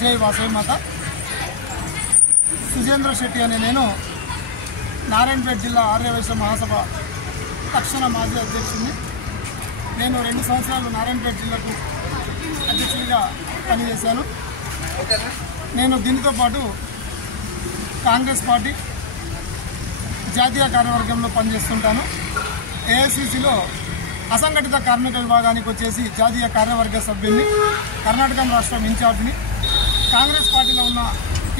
జై వాసవి మాత. సుజేంద్ర శెట్టి అనే నేను నారాయణపేట జిల్లా ఆర్యవైశ్య మహాసభ తక్షణ మాజీ అధ్యక్షుడిని. నేను 2 సంవత్సరాలు నారాయణపేట జిల్లాకు అధ్యక్షుడిగా పనిచేశాను. నేను దీనితో పాటు కాంగ్రెస్ పార్టీ జాతీయ కార్యవర్గంలో పనిచేస్తుంటాను. ఏఐసిసిలో అసంఘటిత కార్మిక విభాగానికి వచ్చేసి జాతీయ కార్యవర్గ సభ్యుని, కర్ణాటక రాష్ట్రం ఇన్ఛార్జిని. కాంగ్రెస్ పార్టీలో ఉన్న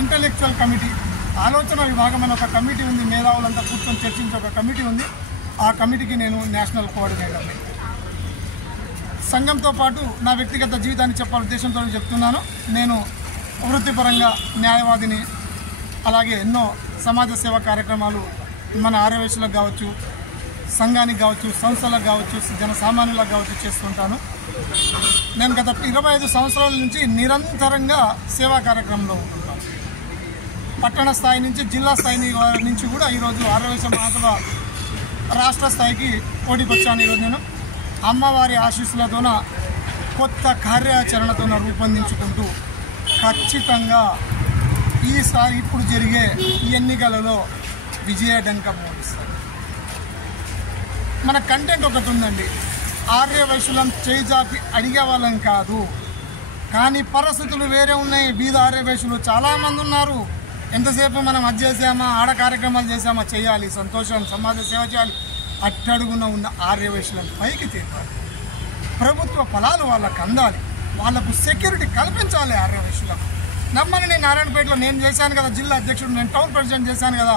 ఇంటలెక్చువల్ కమిటీ, ఆలోచన విభాగం అనే ఒక కమిటీ ఉంది. మేధావులంతా కూర్చొని చర్చించే ఒక కమిటీ ఉంది. ఆ కమిటీకి నేను నేషనల్ కోఆర్డినేటర్ని. సంఘంతో పాటు నా వ్యక్తిగత జీవితాన్ని చెప్పాల ఉద్దేశంతో చెప్తున్నాను. నేను వృత్తిపరంగా న్యాయవాదిని. అలాగే ఎన్నో సమాజ సేవా కార్యక్రమాలు మన ఆర్యవైశ్యులకు కావచ్చు, సంఘానికి కావచ్చు, సంస్థలకు కావచ్చు, జనసామాన్యులకు కావచ్చు చేస్తుంటాను. నేను గత 25 సంవత్సరాల నుంచి నిరంతరంగా సేవా కార్యక్రమంలో ఉంటున్నాను. పట్టణ స్థాయి నుంచి జిల్లా స్థాయి నుంచి కూడా ఈరోజు ఆర్యవైశ్య మహాసభ రాష్ట్ర స్థాయికి పోటీకి వచ్చాను. ఈరోజు నేను అమ్మవారి ఆశీస్సులతోన కొత్త కార్యాచరణతో రూపొందించుకుంటూ ఖచ్చితంగా ఈసారి ఇప్పుడు జరిగే ఎన్నికలలో విజయడంక మోగిస్తాను. మన కంటెంట్ ఒకటి ఉందండి. ఆర్యవైశ్యులం చేయి చాపి అడిగే వాళ్ళం కాదు, కానీ పరిస్థితులు వేరే ఉన్నాయి. బీద ఆర్యవైశ్యులు చాలామంది ఉన్నారు. ఎంతసేపు మనం అది చేసామా, ఆడ కార్యక్రమాలు చేసామా, చేయాలి, సంతోషం, సమాజ సేవ చేయాలి. అట్టడుగున ఉన్న ఆర్యవైశ్యులను పైకి తీర్చాలి. ప్రభుత్వ ఫలాలు వాళ్ళకు అందాలి. వాళ్లకు సెక్యూరిటీ కల్పించాలి. ఆర్యవైశ్యులకు నమ్మని నేను నారాయణపేటలో నేను చేశాను కదా, జిల్లా అధ్యక్షుడు, నేను టౌన్ ప్రెసిడెంట్ చేశాను కదా.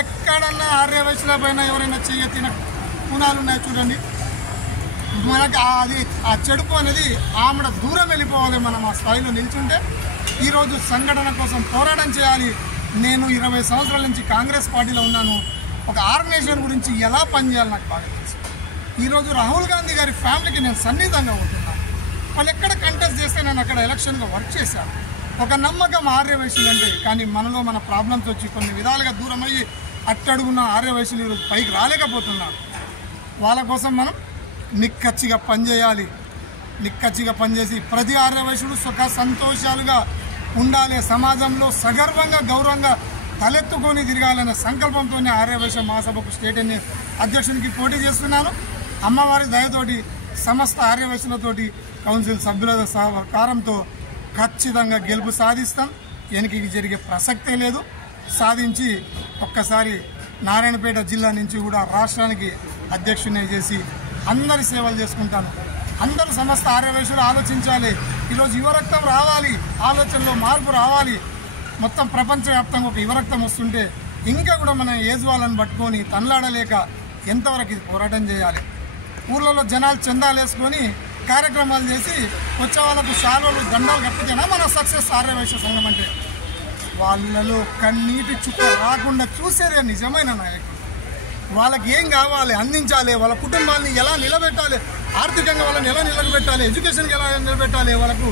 ఎక్కడన్నా ఆర్యవైశ్యుల పైన ఎవరైనా చేయతిన పునాలు ఉన్నాయి చూడండి. మనకు అది ఆ చెడుపు అనేది ఆమెడ దూరం వెళ్ళిపోవాలి. మనం ఆ స్థాయిలో నిల్చుంటే ఈరోజు సంఘటన కోసం పోరాటం చేయాలి. నేను 20 సంవత్సరాల నుంచి కాంగ్రెస్ పార్టీలో ఉన్నాను. ఒక ఆర్గనైజేషన్ గురించి ఎలా పనిచేయాలి నాకు బాగా తెలుసు. ఈరోజు రాహుల్ గాంధీ గారి ఫ్యామిలీకి నేను సన్నిహితంగా ఉంటున్నాను. వాళ్ళు ఎక్కడ కంటెస్ట్ చేస్తే నేను అక్కడ ఎలక్షన్గా వర్క్ చేశాను. ఒక నమ్మకం ఆర్యవైశ్యులు అంటే. కానీ మనలో మన ప్రాబ్లమ్స్ వచ్చి కొన్ని విధాలుగా దూరం అయ్యి అట్టడుగున్న ఆర్యవైశ్యులు ఈరోజు పైకి రాలేకపోతున్నారు. వాళ్ళ కోసం మనం నిక్కచ్చిగా పనిచేయాలి. నిక్కచ్చిగా పనిచేసి ప్రతి ఆర్యవైశ్యుడు సుఖ సంతోషాలుగా ఉండాలి. సమాజంలో సగర్వంగా గౌరవంగా తలెత్తుకొని తిరగాలనే సంకల్పంతోనే ఆర్యవైశ్య మహాసభకు స్టేట్ అధ్యక్షునికి పోటీ చేస్తున్నాను. అమ్మవారి దయతోటి సమస్త ఆర్యవైశ్యులతోటి కౌన్సిల్ సభ్యుల సహకారంతో ఖచ్చితంగా గెలుపు సాధిస్తాం. వెనక్కి జరిగే ప్రసక్తే లేదు. సాధించి ఒక్కసారి నారాయణపేట జిల్లా నుంచి కూడా రాష్ట్రానికి అధ్యక్షుని చేసి అందరి సేవలు చేసుకుంటాను. అందరూ సమస్త ఆర్యవైశ్యులు ఆలోచించాలి. ఈరోజు యువరక్తం రావాలి, ఆలోచనలో మార్పు రావాలి. మొత్తం ప్రపంచవ్యాప్తంగా ఒక యువరక్తం వస్తుంటే ఇంకా కూడా మన ఏజ్ వాళ్ళని పట్టుకొని తనలాడలేక ఎంతవరకు ఇది పోరాటం చేయాలి. ఊర్లలో జనాలు చందాలు వేసుకొని కార్యక్రమాలు చేసి వచ్చే వాళ్ళకు శాలువలు దండాలు కప్పితేనా మన సక్సెస్ ఆర్యవైశ్య సంఘం అంటే? వాళ్ళలో కన్నీటి చుక్క రాకుండా చూసేదే నిజమైన నాయకుడు. వాళ్ళకి ఏం కావాలి అందించాలి, వాళ్ళ కుటుంబాన్ని ఎలా నిలబెట్టాలి, ఆర్థికంగా వాళ్ళని ఎలా నిలబెట్టాలి, ఎడ్యుకేషన్కి ఎలా నిలబెట్టాలి, వాళ్ళకు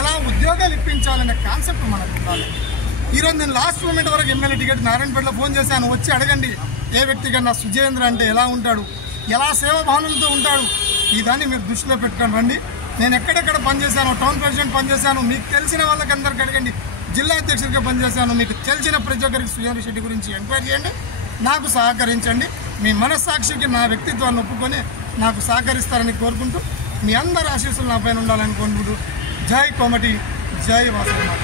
ఎలా ఉద్యోగాలు ఇప్పించాలనే కాన్సెప్ట్ మనకు ఉండాలి. ఈరోజు నేను లాస్ట్ మూమెంట్ వరకు ఎమ్మెల్యే టికెట్ నారాయణపేటలో ఫోన్ చేశాను. వచ్చి అడగండి ఏ వ్యక్తి కన్నా సుజేంద్ర అంటే ఎలా ఉంటాడు, ఎలా సేవ భావనలతో ఉంటాడు. ఈ దాన్ని మీరు దృష్టిలో పెట్టుకొని రండి. నేను ఎక్కడెక్కడ పనిచేశాను, టౌన్ ప్రెసిడెంట్ పనిచేశాను, మీకు తెలిసిన వాళ్ళకి అందరికి అడగండి. జిల్లా అధ్యక్షుడిగా పనిచేశాను. మీకు తెలిసిన ప్రతి ఒక్కరికి సుజేంద్ర శెట్టి గురించి ఎంక్వైరీ చేయండి. నాకు సహకరించండి. మీ మనస్సాక్షికి నా వ్యక్తిత్వాన్ని ఒప్పుకొని నాకు సహకరిస్తారని కోరుకుంటూ మీ అందరి ఆశీస్సులు నా పైన ఉండాలని కోరుకుంటూ జై కోమటి, జై వాసవి మాత.